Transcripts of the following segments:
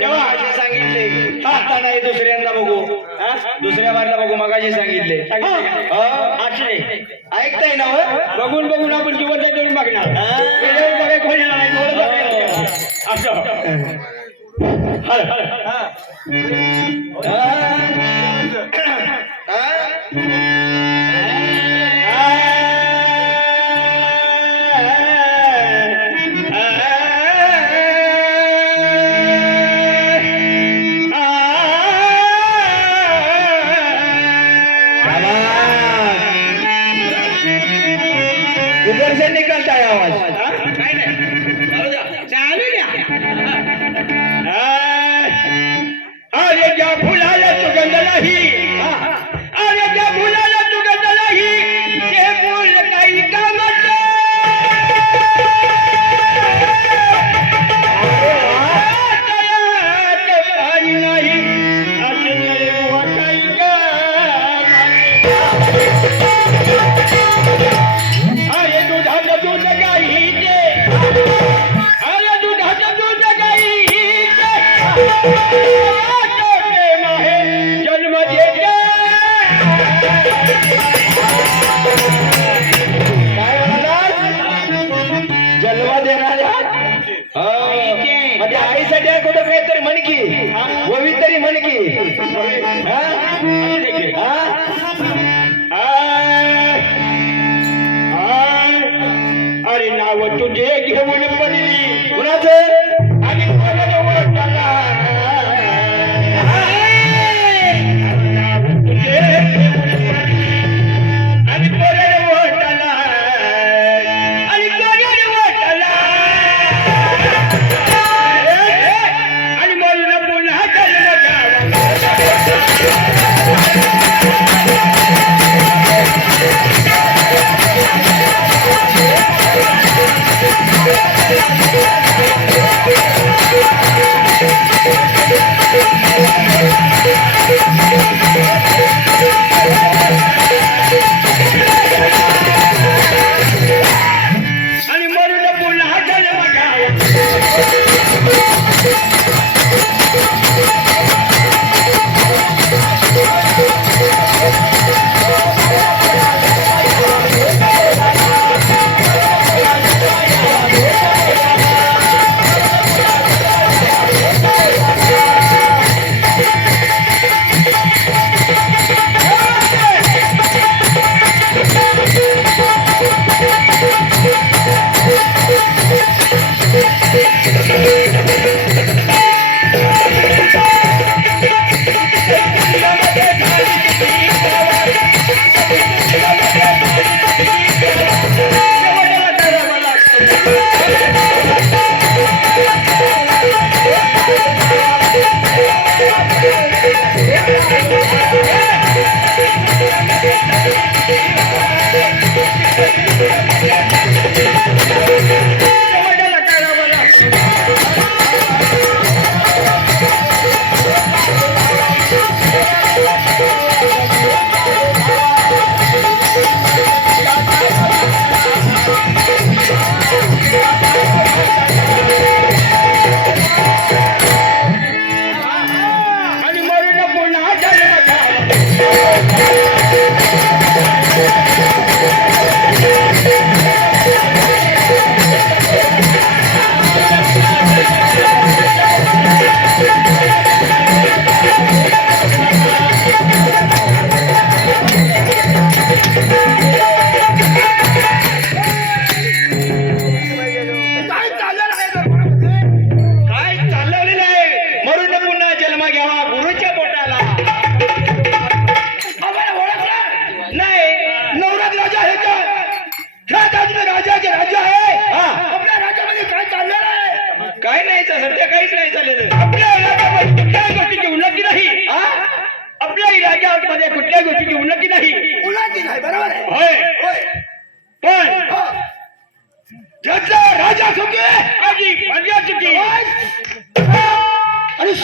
तेव्हा सांगितले आता नाही दुसऱ्यांदा बघू. दुसऱ्या बारला बघू मगाशी सांगितले. ऐकताय ना हो? बघून बघून आपण जिवंत करून बघणार. नाही, असं. आवाज काय नाही चावी द्या हा या फुलाला सुगंध नाही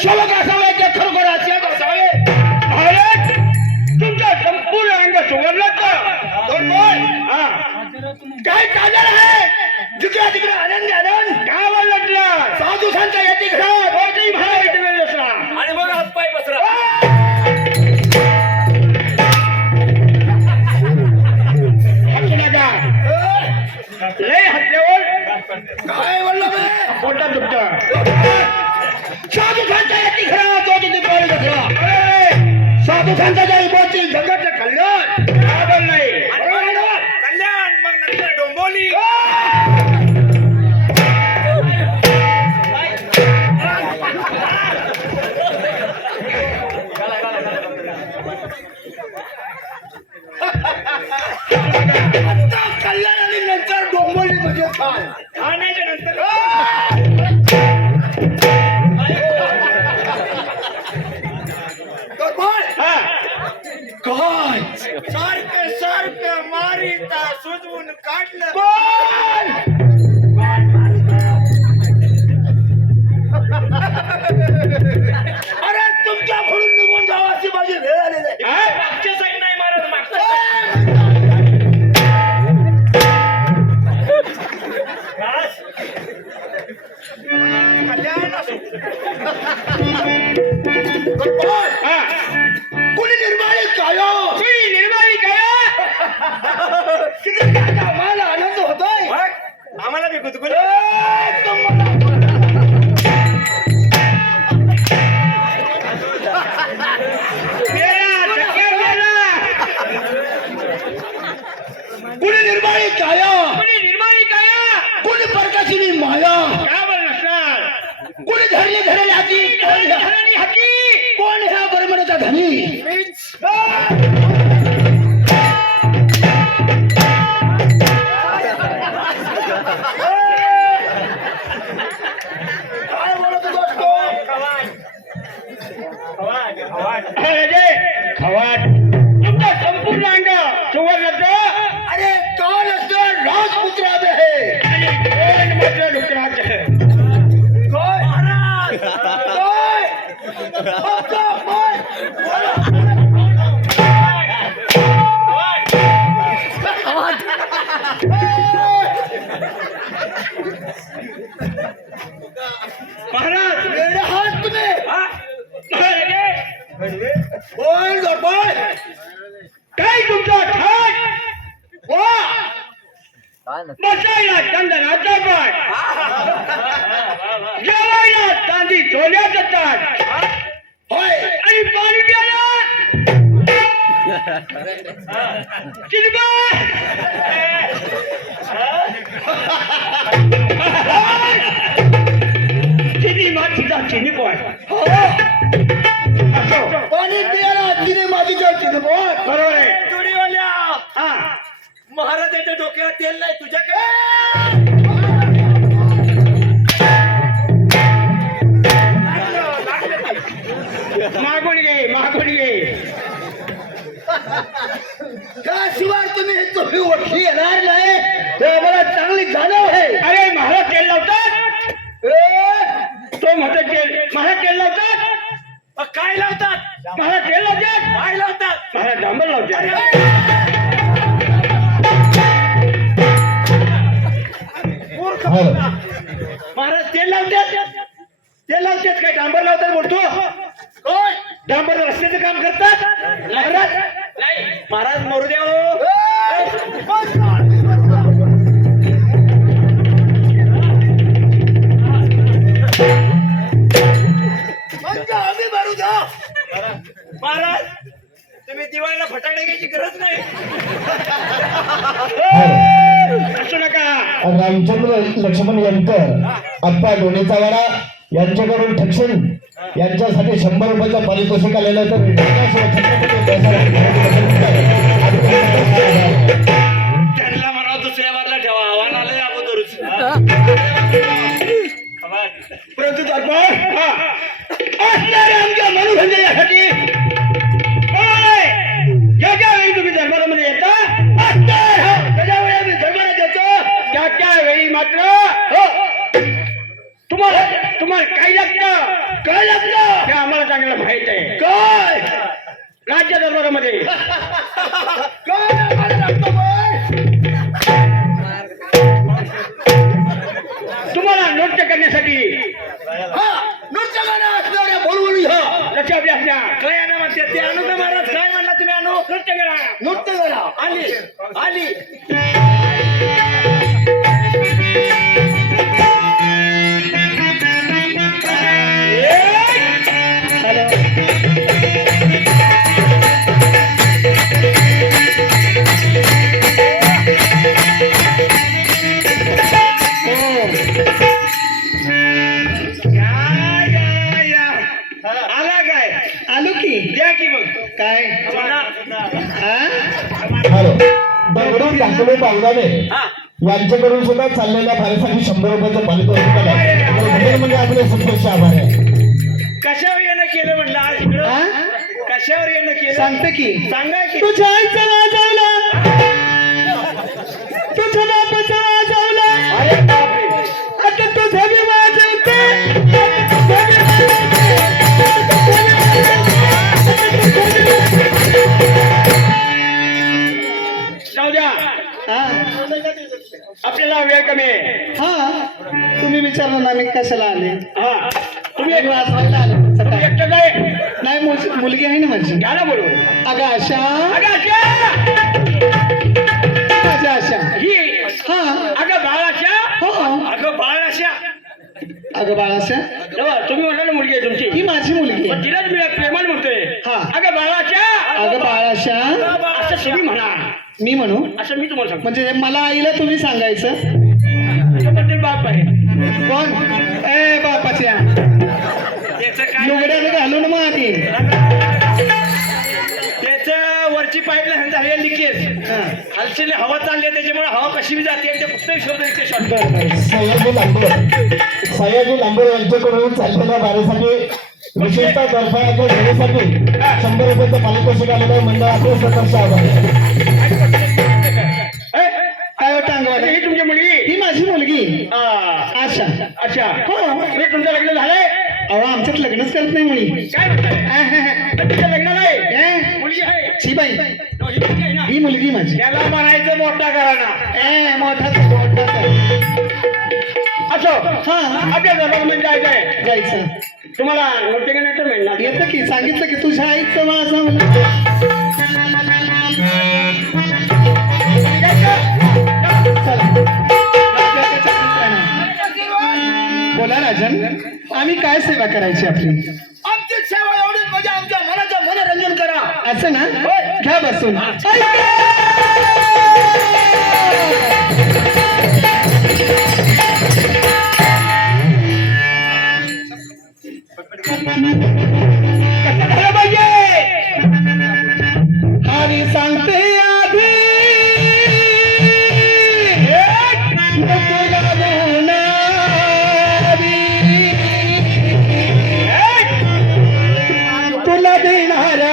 लोक असावे ते खरोखर आशियात असावे महाराज तुमचा संपूर्ण अंग हा. काय चालणार आहे? जिकडे तिकडे आनंद आनंद. काय बोललं साधू संत येते घरात. कोणत्याही महाराज तुम्ही दुसरा आणि मग हातपाय पसरा. हसू नका लय हसल्यावर. काय बोललो? पोटात दुखतं साधू संत येते घरात तो तिथे बोल बसला साधू संताच्या काय सारखं सारखं मारिता सुजवून काढलं. अरे तुमच्या पुढून निघून जावा अशी माझी वेळ आलेली आहे? मागच्या साईड नाही मारत मागच्या. कल्याण असो. आम्हाला बी गुदगुल ए, तुम्हाला- गेला धक्का गेला कुणी निर्माणी कायो. तुम्ही निर्माणी करा कुणी परकाशिनी माया. काय बोल नसणार कुणी धरली धरेल हाती. कोण ह्या- धरणी हाती. कोण ह्या बरमण्याचा धनी? बसायला चंदनाचा पाठ जेवायला चांदी चोल्याचं ताट होय आणि पाणी प्याला चिलबा चिनी मातीचा चिनी पण हो असो पाणी पियाला तिने माझी जवळ बोल बरोबर आहे जोडीवाल्या हा महाराजाच्या डोक्याला तेल नाही तुझ्याकडे. मागून घे मागून घे. त्याशिवाय तुम्ही तुम्ही ओळखी येणार नाही. हे मला चांगली जाणव आहे. अरे महाराज तेल लावतात. ए, तो म्हणतो तेल महाराज तेल लावतात. काय लावतात? महाराज तेल लावतात. काय लावतात? महाराज डांबर लावतात. महाराज तेल लावतात. तेल लावतात काय? डांबर लावतात बोलतो कोण? डांबर रस्त्याचं काम करतात. महाराज महाराज मरू द्या हो. म्हणजे द्या. महाराज तुम्ही दिवाळीला फटाकडे घ्यायची गरज नाही. असू नका. रामचंद्र लक्ष्मण यंकर अप्पा डोनेचा वाडा यांच्याकडून ठक्षण यांच्यासाठी शंभर रुपयाचं पारितोषिक आलेलं तर मात्र हो. तुम्हाला तुम्हाला काही लागतं? काय लागलं हे आम्हाला चांगलं माहीत आहे. काय? राज्य दरबारामध्ये. काय आम्हाला लागतं बाई? तुम्हाला नृत्य करण्यासाठी हा नृत्य गाणं असणाऱ्या बोलवणी हा. लक्ष अभ्यास द्या. काय आणा म्हणते? ते का महाराज काय म्हणला तुम्ही आणू नृत्य करा. नृत्य गाणं आली आली. दाखवले पावलाने हा. यांच्याकडून सुद्धा चाललेल्या फारीसाठी शंभर रुपयाचं पारितोषिक आलं आहे. म्हणजे आपले सत्तरशे आभार आहे. कशावर येणं केलं म्हणलं आज इकडं? हा? कशावर येणं केलं? सांगते की. सांगा की. तुझ्या आईचं कशाला आले? हा. तुम्ही तुम्ही वाजवायला आले सकाळी. एकटं काय नाही मुल- मुलगी आहे ना माझी? घ्या ना बोलू. अगं आशा. अगं आशा! माझी आशा. ही. हा. अगं बाळाच्या हो. अगं बाळाच्या अगं बाळाशा तेव्हा तुम्ही म्हणाल ना मुलगी आहे तुमची. ही माझी मुलगी पण आहे तिलाच मी प्रेमाने म्हणतोय. हा. अगं बाळाच्या अगं बाळाशा असं तुम्ही म्हणा. मी म्हणू? असं मी तुम्हाला सांगतो. म्हणजे मला आईला तुम्ही सांगायचं. त्याच्याबद्दल बाप आहे. कोण? लुगड्याने घालून मग आधी त्याचं वरची पाईपलाईन झाली लिकेज. हवा चालली त्याच्यामुळे हवा कशी बी जाते ते फक्त इथे शॉर्ट सयाजी लांबोर सयाजी लांबोर यांच्याकडून चाललेल्या बारेसाठी विशेषतः घेण्यासाठी शंभर रुपयाचं पारितोषिक आलेलं मंडळाचे सतरशे आभार काय हो ही तुमची मुलगी? ही माझी मुलगी. आशा. अच्छा हो. हे तुमचं लग्न झालंय? अहो आमच्यात लग्नच करत नाही मुली काय म्हणताय? तर तुमचं लग्न नाही ए मुलगी आहे. शिबाई हो, ही मुलगी आहे ना? ही मुलगी माझी. त्याला म्हणायचं मोठा घराणा ए मोठाच. असो. हा. आपल्या जायचंय जायचं. तुम्हाला नृत्य करण्याचं मिळणार? येतं की सांगितलं की तुझ्या आईचं वाजवलं बोला राजन आम्ही काय सेवा करायची आपली? आमची सेवा एवढीच म्हणजे आमच्या मनाचं मनोरंजन करा. असं ना? घ्या बसून. झालं पाहिजे பதினாறு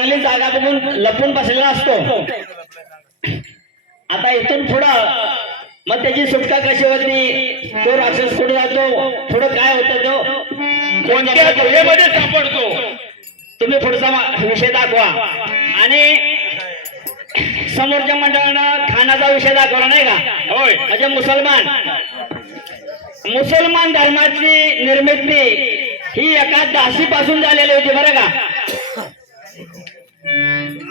चांगली जागा बघून लपून बसलेला असतो. आता इथून पुढं मग त्याची सुटका कशी होती? तो राक्षस कुठे जातो. पुढं काय होतं तो? कोणत्या गुहेमध्ये सापडतो? तुम्ही पुढचा विषय दाखवा. आणि समोरच्या मंडळानं खानाचा विषय दाखवला नाही का? होय. म्हणजे मुसलमान. मुसलमान धर्माची निर्मिती ही एका दासीपासून झालेली होती बरं का?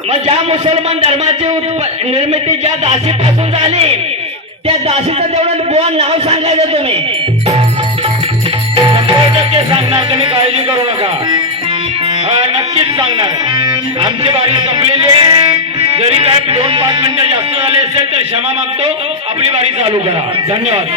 मग ज्या मुसलमान धर्माची निर्मिती ज्या दासीपासून झाली त्या दासीचं तेवढं बुवा नाव सांगायचं तुम्ही. शंभर टक्के सांगणार तुम्ही काळजी करू नका. हा नक्कीच सांगणार. आमची बारी संपलेली आहे. जरी काय दोन पाच मिनिटं जास्त झाले असेल तर क्षमा मागतो. आपली बारी चालू करा. धन्यवाद.